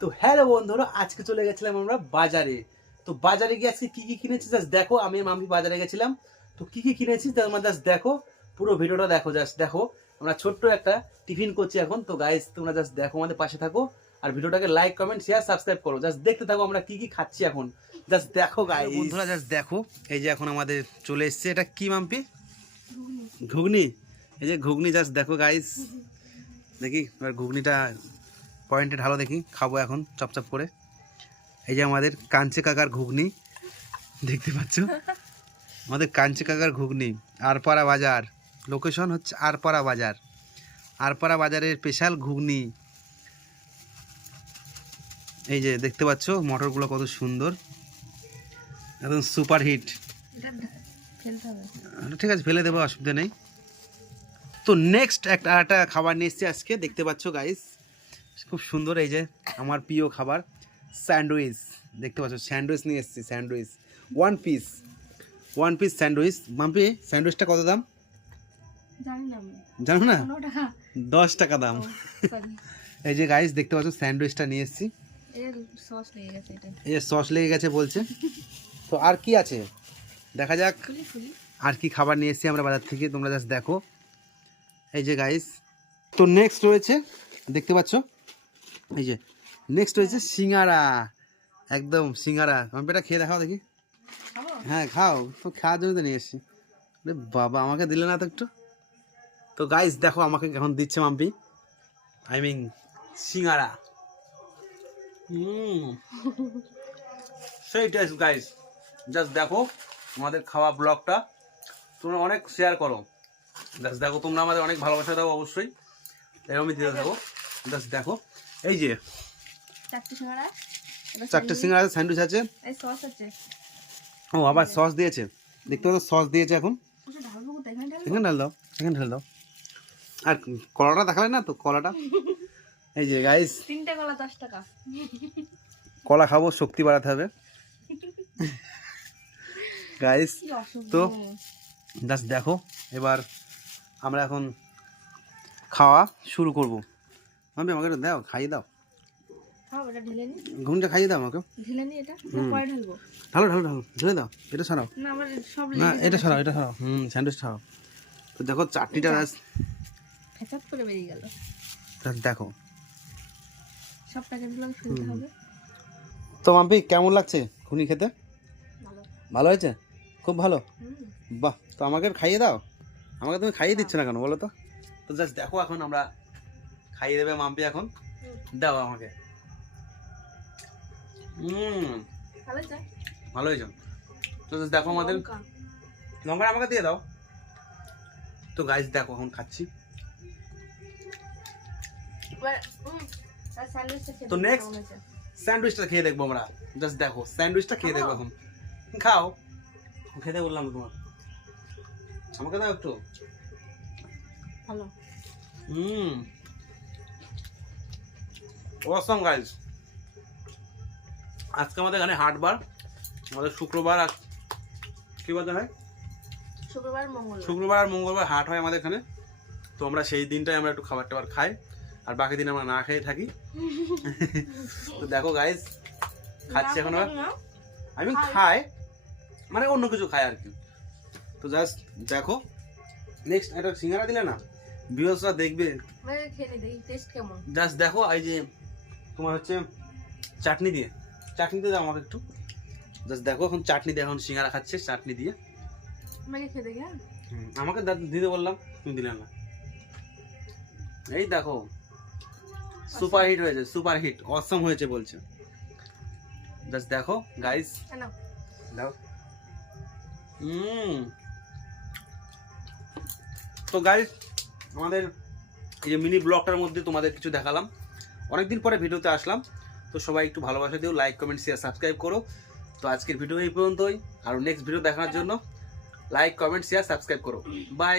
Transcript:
তো হ্যালো বন্ধুরা, আজকে চলে গেছিলাম আমরা বাজারে। তো বাজারে গিয়ে আজকে কি কি কিনেছি জাস্ট দেখো। আমি আর মাম্পি বাজারে গেছিলাম, তো কি কি কিনেছি তোমরা জাস্ট দেখো, পুরো ভিডিওটা দেখো। জাস্ট দেখো, আমরা ছোট্ট একটা টিফিন করছি এখন। তো গাইস তোমরা জাস্ট দেখো, আমাদের পাশে থাকো আর ভিডিওটাকে লাইক কমেন্ট শেয়ার সাবস্ক্রাইব করো। জাস্ট দেখতে থাকো আমরা কি কি খাচ্ছি এখন। জাস্ট দেখো গাইস, বন্ধুরা জাস্ট দেখো। এই যে এখন আমাদের চলে এসছে, এটা কি মাম্পি? ঘুগনি। এই যে ঘুগনি, জাস্ট দেখো গাইস। দেখি এবার ঘুগনিটা পয়েন্টে ঢালো, দেখি খাবো এখন চপচপ করে। এই যে আমাদের কাঞ্চে কাকার ঘুগনি, দেখতে পাচ্ছ আমাদের কাঞ্চে কাকার ঘুগনি। আরপাড়া বাজার, লোকেশন হচ্ছে আরপাড়া বাজার। আরপাড়া বাজারের স্পেশাল ঘুগনি। এই যে দেখতে পাচ্ছ মটরগুলো কত সুন্দর, একদম সুপার হিট। ঠিক আছে, ফেলে দেবো, অসুবিধা নেই। তো নেক্সট একটা খাবার নিয়ে এসেছি আজকে, দেখতে পাচ্ছ গাইস, খুব সুন্দর। এই যে আমার প্রিয় খাবার স্যান্ডউইচ, দেখতে পাচ্ছ স্যান্ডউইচ নিয়ে এসেছি। Sandwich one piece sandwich. Mampi স্যান্ডউইচটা কত দাম জানো না? 10 টাকা দাম। এই যে গাইস দেখতে পাচ্ছ স্যান্ডউইচটা নিয়ে এসেছি। এই যে সস লেগে গেছে বলছে। তো আর কি আছে দেখা যাক, আর কি খাবার নিয়ে এসেছি আমরা বাজার থেকে, তোমরা জাস্ট দেখো। এই যে গাইস, তো নেক্সট রয়েছে, দেখতে পাচ্ছ এই যে নেক্সট রয়েছে সিঙ্গারা। একদম সিঙ্গারা। মাম্পিটা খেয়ে দেখাও দেখি। হ্যাঁ খাও, তো খাওয়ার জন্য তো নিয়ে এসছি। বাবা আমাকে দিলে না তো একটু। তো গাইস দেখো আমাকে এখন দিচ্ছে মাম্পি, আই মিন সিঙ্গারা। সেই টেস্ট গাইস, জাস্ট দেখো আমাদের খাওয়া ব্লগটা তোমরা অনেক শেয়ার করো। জাস্ট দেখো, তোমরা আমাদের অনেক ভালোবাসা দাও, অবশ্যই এরকমই দিতে থাকো। জাস্ট দেখো, এই যে চারটে সিঙ্গারা স্যান্ডউইচ আছে। ও আবার সস দিয়েছে, দেখতে পাচ্ছ সস দিয়েছে। এখন এখানে ঢাল দাও, এখানে ঢাল দাও। আর কলাটা দেখালে না তো, কলাটা। এই যে গাইস, 3টে কলা 10 টাকা। কলা খাবো, শক্তি বাড়াতে হবে গাইস। তো জাস্ট দেখো, এবার আমরা এখন খাওয়া শুরু করব। মাম্পি আমাকে একটু দাও, খাইয়ে দাও। ঘুমটা খাইয়ে দাও আমাকে। ঢালো ঢালো ঢালো, ঢেলে দাও। এটা সরাও না, এটা সরাও, এটা সরাও। স্যান্ডউইচ সরাও। তো দেখো চাটনিটা করে বেরিয়ে গেল। দেখো সব প্যাকেটগুলো ফেলতে হবে। তো মাম্পি কেমন লাগছে ঘুগনি খেতে? ভালো হয়েছে, খুব ভালো। বাহ, তো আমাকে খাইয়ে দাও। আমাকে তুমি খাইয়ে দিচ্ছ না কেন বলো তো? তো জাস্ট দেখো, এখন আমরা খাইয়ে দেবে মাম্পি এখন। দাও আমাকে। ভালো হয়েছে। তো জাস্ট দেখো আমাদের লঙ্কা আমাকে দিয়ে দাও। তো গাইস দেখো এখন খাচ্ছি। তো নেক্সট স্যান্ডউইচটা খেয়ে দেখবো আমরা। জাস্ট দেখো স্যান্ডউইচটা খেয়ে দেখবো এখন। খাও, খেতে বললাম তোমার, আমাকে দাও একটু। ভালো। অসম গাইস। আজকে আমাদের এখানে হাটবার, আমাদের শুক্রবার আর কি বাজার হয়? শুক্রবার আর মঙ্গলবার হাট হয় আমাদের এখানে। তো আমরা সেই দিনটাই আমরা একটু খাবার টাবার খাই, আর বাকি দিন আমরা না খেয়ে থাকি। তো দেখো গাইস, খাচ্ছি এখন। আমি খাই মানে অন্য কিছু খাই আর কি। তো জাস্ট দেখো, নেক্সট একটা সিঙ্গারা দিলে না, ভিউয়ার্সরা দেখবে। জাস্ট দেখো, এই যে তোমার হচ্ছে চাটনি দিয়ে দাও আমাকে একটু। জাস্ট দেখো এখন চাটনি দিয়ে, এখন সিঙ্গারা খাচ্ছে চাটনি দিয়ে। আমাকে দিতে বললাম, তুমি দিলে না। এই দেখো সুপার হিট হয়েছে, সুপার হিট, অসম হয়েছে বলছে। জাস্ট দেখো গাইস, দাও। তো গাইস, আমাদের এই যে মিনি ব্লগটার মধ্যে তোমাদের কিছু দেখালাম। অনেকদিন পরে ভিডিওতে আসলাম, তো সবাই একটু ভালোবাসা দিও, লাইক কমেন্ট শেয়ার সাবস্ক্রাইব করো। তো আজকের ভিডিও এই পর্যন্তই, আর নেক্সট ভিডিও দেখার জন্য লাইক কমেন্ট শেয়ার সাবস্ক্রাইব করো। বাই।